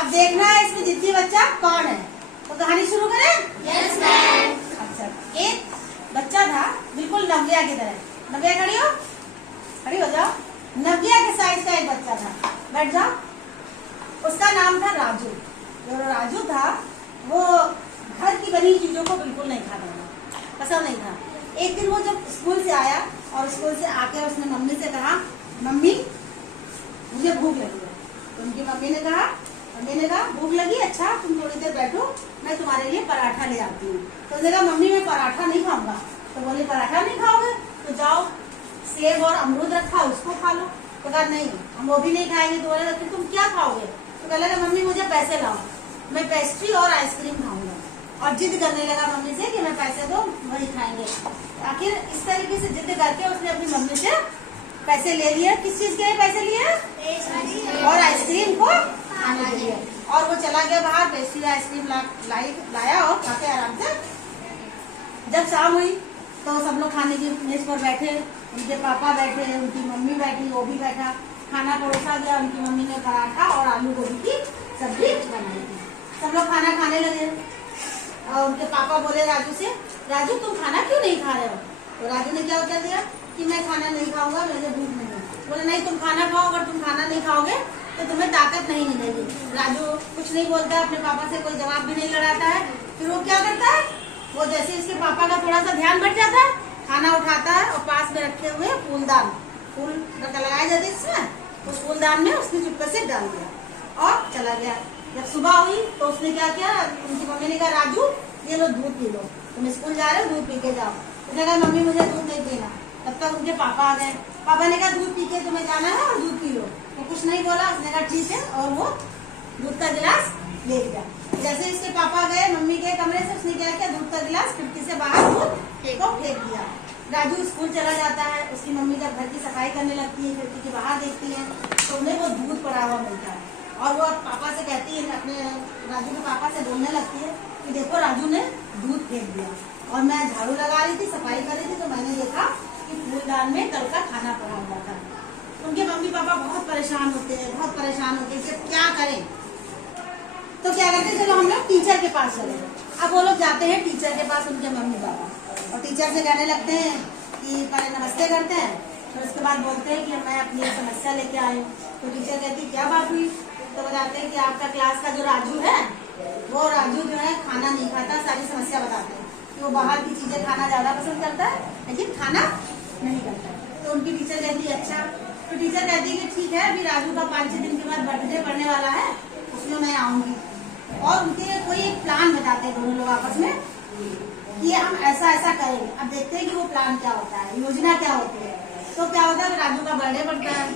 अब देखना है इसमें जिद्दी बच्चा कौन है। तो कहानी शुरू करें? Yes ma'am. अच्छा, एक बच्चा था बिल्कुल नव्या की तरह। नव्या खड़ी हो, खड़ी हो जाओ। नव्या के साइज का एक बच्चा था, बैठ जाओ। उसका नाम था राजू। जो राजू था वो घर की बनी चीजों को बिल्कुल नहीं खाता था, पसंद नहीं था। एक दिन वो जब स्कूल से आया और स्कूल से आके उसने मम्मी से कहा, मम्मी मुझे भूख लगी है। तो उनकी मम्मी ने कहा भूख लगी, अच्छा तुम थोड़ी देर बैठो, मैं तुम्हारे लिए पराठा ले आती हूँ। तो उसने कहा मम्मी मैं पराठा नहीं खाऊंगा। तो बोले पराठा नहीं खाओगे तो जाओ सेब और अमरूद रखा उसको खा लो। तो कहा नहीं हम वो भी नहीं खाएंगे। तो बोले तो तुम क्या खाओगे? तो कहने लगा मम्मी मुझे पैसे लाओ, मैं पेस्ट्री और आइसक्रीम खाऊंगा। और जिद करने लगा मम्मी से कि मैं पैसे दो वही खाएंगे। आखिर इस तरीके से जिद करके उसने अपनी मम्मी से पैसे ले लिए। किस चीज के पैसे लिए? और आइसक्रीम को खाने के लिए। और वो चला गया बाहर, पेस्ट्री आइसक्रीम लाया और खाके आराम से। जब शाम हुई तो सब लोग खाने की मेज पर बैठे, उनके पापा बैठे, उनकी मम्मी बैठी, वो भी बैठा। खाना परोसा गया, उनकी मम्मी ने पराठा और आलू गोभी की सब्जी बनाई थी। सब लोग खाना खाने लगे और उनके पापा बोले राजू से, राजू तुम खाना क्यों नहीं खा रहे हो? तो राजू ने क्या उत्तर दिया कि मैं खाना नहीं खाऊंगा, मुझे भूख नहीं है। बोले नहीं तुम खाना खाओ, अगर तुम खाना नहीं खाओगे तो तुम्हें ताकत नहीं मिलेगी। राजू कुछ नहीं बोलता, अपने पापा से कोई जवाब भी नहीं लड़ाता है। फिर वो क्या करता है, वो जैसे इसके पापा का थोड़ा सा ध्यान बढ़ जाता है, खाना उठाता है और पास में रखे हुए फूल लगाए जाते इसमें, उस फूलदान में उसने चुपके से डाल दिया और चला गया। जब सुबह हुई तो उसने क्या किया, उनकी मम्मी ने कहा राजू ये लो दूध पी लो, तुम स्कूल जा रहे हो दूध पी के जाओ। उसने कहा मम्मी मुझे दूध नहीं पीना। तब तक उनके पापा आ गए। पापा ने कहा दूध पी के तुम्हें जाना है और दूध पी लो। तो कुछ नहीं बोला, उसने कहा ठीक है और वो दूध का गिलास ले लिया। जैसे इसके पापा गए मम्मी के कमरे से, उसने क्या किया, दूध का गिलास खिड़की से बाहर दूध को फेंक दिया। राजू स्कूल चला जाता है, उसकी मम्मी जब घर की सफाई करने लगती है, खिड़की के बाहर देखती है तो उन्हें वो दूध पड़ा हुआ मिलता है। और वो पापा से कहती है, अपने राजू के पापा से बोलने लगती है कि देखो राजू ने दूध फेंक दिया और मैं झाड़ू लगा रही थी, सफाई कर रही थी, तो मैंने देखा कि फूलदान में कल का खाना पड़ा हुआ था। उनके मम्मी पापा बहुत परेशान होते हैं, कि क्या करें। तो क्या करते हैं, चलो हम लोग टीचर के पास चले। अब वो लोग जाते हैं टीचर के पास, उनके मम्मी पापा, और टीचर से कहने लगते हैं कि पहले नमस्ते करते हैं, फिर उसके बाद बोलते हैं कि मैं अपनी समस्या लेके आई हूँ। तो टीचर कहती क्या बात हुई? तो बताते हैं कि आपका क्लास का जो राजू है, वो राजू जो है खाना नहीं खाता। सारी समस्या बताते हैं कि वो बाहर की चीजें खाना ज्यादा पसंद करता है लेकिन खाना नहीं करता। तो उनकी टीचर कहती है अच्छा। तो टीचर कहती है कि ठीक है, अभी राजू का 5-6 दिन के बाद बर्थडे पड़ने वाला है, उसमें मैं आऊंगी। और उनके कोई एक प्लान बताते हैं दोनों लोग आपस में कि हम ऐसा ऐसा करेंगे। अब देखते हैं कि वो प्लान क्या होता है, योजना क्या होती है। तो क्या होता है, राजू का बर्थडे पड़ता है,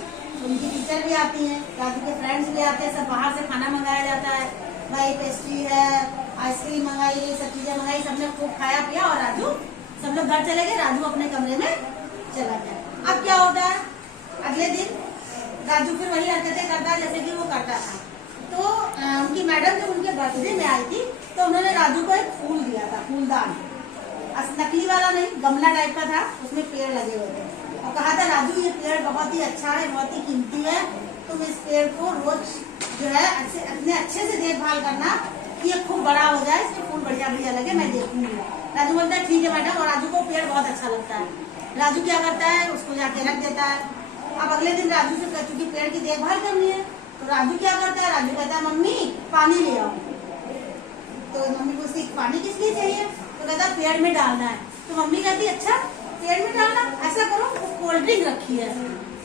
उनकी टीचर भी आती है, राजू के फ्रेंड्स भी आते हैं, सब बाहर से खाना मंगाया जाता है। भाई पेस्ट्री है, आइसक्रीम मंगाई, ये सब चीजें मंगाई, सबने खूब खाया पिया और राजू सब लोग घर चले गए, राजू अपने कमरे में चला गया। अब क्या होता है, अगले दिन राजू फिर वही हरकतें करता है जैसे कि वो करता था। तो उनकी मैडम जब उनके बर्थडे में आई थी तो उन्होंने राजू को एक फूल दिया था, फूलदान, नकली वाला नहीं, गमला टाइप का था, उसमें पेड़ लगे हुए थे और कहा था राजू ये पेड़ बहुत ही अच्छा है, बहुत ही कीमती है, तुम इस पेड़ को रोज जो है अपने अच्छे से देखभाल करना कि ये खूब बड़ा हो जाए, इसमें फूल बढ़िया बढ़िया लगे, मैं देखूंगी। राजू बोलता है ठीक है मैडम, और राजू को पेड़ बहुत अच्छा लगता है। राजू क्या करता है, उसको जाके रख देता है। अब अगले दिन राजू से चूंकि पेड़ की देखभाल करनी है तो राजू क्या करता है, राजू कहता है मम्मी पानी ले आओ। तो मम्मी पूछती पानी किस लिए चाहिए? तो कहता है पेड़ में डालना है। तो मम्मी कहती अच्छा पेड़ में डालना, ऐसा करो कोल्ड ड्रिंक रखी है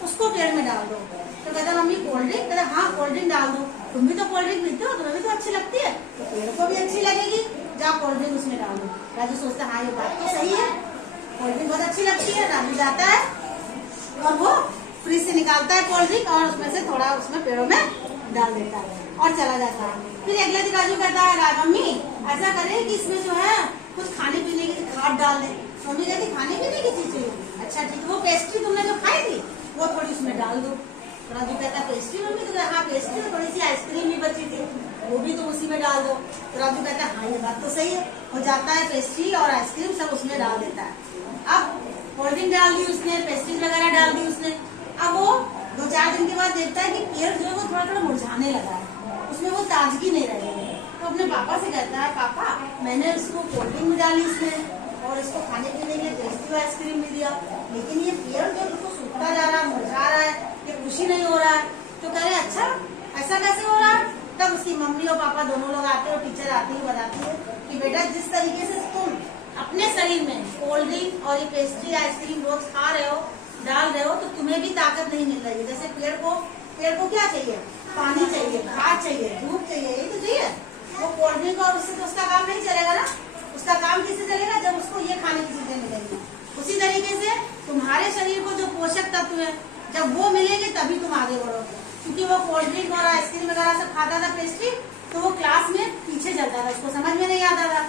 उसको पेड़ में डाल दो। तो कहता मम्मी कोल्ड ड्रिंक? कहता हाँ कोल्ड ड्रिंक डाल दो, तुम भी तो कोल्ड ड्रिंक पीते हो, तुम्हें भी तो अच्छी लगती है, तो पेड़ को भी अच्छी लगेगी, जाओ कोल्ड ड्रिंक उसमें डाल दो। राजू सोचता हाँ ये बात तो सही है, कोल्ड ड्रिंक बहुत अच्छी लगती है। राजू जाता है और वो फ्रिज से निकालता है कोल्ड ड्रिंक और उसमें से थोड़ा उसमें पेड़ों में डाल देता है और चला जाता है। फिर अगले दिन राजू कहता है मम्मी ऐसा करे कि इसमें जो है कुछ खाने पीने की खाद डाल दे। मम्मी कहती खाने पीने की चीज चाहिए, अच्छा ठीक है, वो पेस्ट्री तुमने जो खाई थी वो थोड़ी उसमें डाल दो। तो राजू कहता पेस्ट्री मम्मी? तो हाँ पेस्ट्री, थोड़ी सी आइसक्रीम भी बची थी वो भी तुम उसी में डाल दो। तो राजू कहता है हाँ ये बात तो सही है, हो जाता है पेस्ट्री और आइसक्रीम सब उसमें डाल देता है। अब कोल्ड ड्रिंक डाल दी उसने, पेस्ट्री वगैरह डाल दी उसने। अब वो 2-4 दिन के बाद देखता है कि पेड़ जो है वो थोड़ा थोड़ा मुरझाने लगा है, उसमें वो ताजगी नहीं रहेगी। तो अपने पापा से कहता है, पापा मैंने इसको कोल्ड ड्रिंक भी डाली इसमें और इसको खाने पीने के लिए टेस्टी आइसक्रीम भी दिया, लेकिन ये पियर जो बिल्कुल सूखता जा रहा है, मुरझा रहा है, ये खुशी नहीं हो रहा है। तो कह रहे अच्छा ऐसा कैसे हो रहा है। तब उसकी मम्मी और पापा दोनों लोग आते हैं और टीचर आती है बताती है कि बेटा जिस तरीके से तुम अपने शरीर में कोल्ड ड्रिंक और ये पेस्ट्री आइसक्रीम रोज खा रहे हो, डाल रहे हो, तो तुम्हें भी ताकत नहीं मिल रही है। जैसे पेड़ को क्या चाहिए, पानी चाहिए, खाद चाहिए, धूप चाहिए, यही तो चाहिए। वो कोल्ड ड्रिंक और उससे तो उसका काम नहीं चलेगा ना। उसका काम किससे चलेगा, जब उसको ये खाने की चीजें मिलेंगी। उसी तरीके से तुम्हारे शरीर को जो पोषक तत्व है, जब वो मिलेंगे तभी तुम आगे बढ़ोगे। क्योंकि वो कोल्ड ड्रिंक और आइसक्रीम वगैरह सब खाता था पेस्ट्री, तो वो क्लास में पीछे चलता था, उसको समझ में नहीं आता था।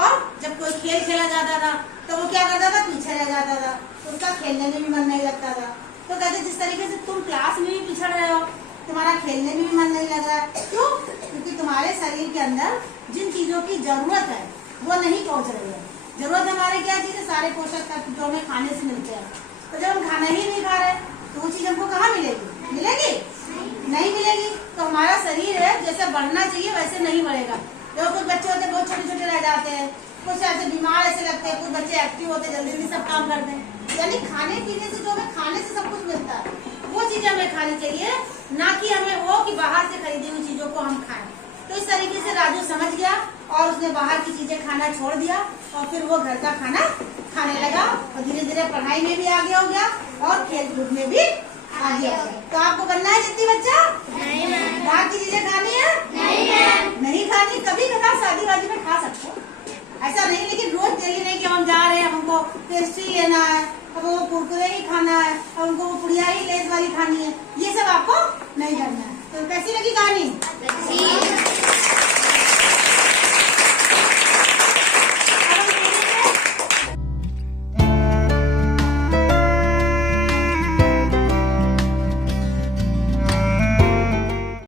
और जब कोई खेल खेला जाता था तो वो क्या करता था, पीछे रह जाता था, तो उसका खेलने में भी मन नहीं लगता था। तो कहते जिस तरीके से तुम क्लास में भी पिछड़ रहे हो, तुम्हारा खेलने में भी मन नहीं लग रहा है। क्यों? क्योंकि तुम्हारे शरीर के अंदर जिन चीजों की जरूरत है वो नहीं पहुंच रही है। जरूरत हमारे क्या चीज है, सारे पोषक तत्व जो हमें खाने से मिलते हैं। तो जब हम खाना ही नहीं खा रहे तो वो चीज हमको कहाँ मिलेगी, मिलेगी नहीं मिलेगी। तो हमारा शरीर है जैसे बढ़ना चाहिए वैसे नहीं बढ़ेगा। जो कुछ बच्चे होते हैं बहुत छोटे छोटे रह जाते हैं, कुछ ऐसे बीमार ऐसे लगते हैं, कुछ बच्चे एक्टिव होते हैं, जल्दी जल्दी सब काम करते हैं। यानी खाने पीने से जो हमें खाने से सब कुछ मिलता है वो चीजें हमें खानी चाहिए, ना कि हमें वो कि बाहर से खरीदी हुई चीजों को हम खाएं। तो इस तरीके से राजू समझ गया और उसने बाहर की चीजें खाना छोड़ दिया और फिर वो घर का खाना खाने लगा और धीरे धीरे पढ़ाई में भी आगे हो गया और खेल कूद में भी आगे हो गया। तो आपको बनना है जितनी बच्चा, बाहर की चीजें खानी है नहीं खानी। कभी कभार शादी वादी में खा सकते हो, ऐसा नहीं, लेकिन रोज डेली नहीं कि हम जा रहे हैं हमको पेस्ट्री लेना है, अब वो कुरकुरे ही खाना है, अब हमको पुड़िया ही लेस वाली खानी है, ये सब आपको नहीं करना है। तो कैसी लगी कहानी?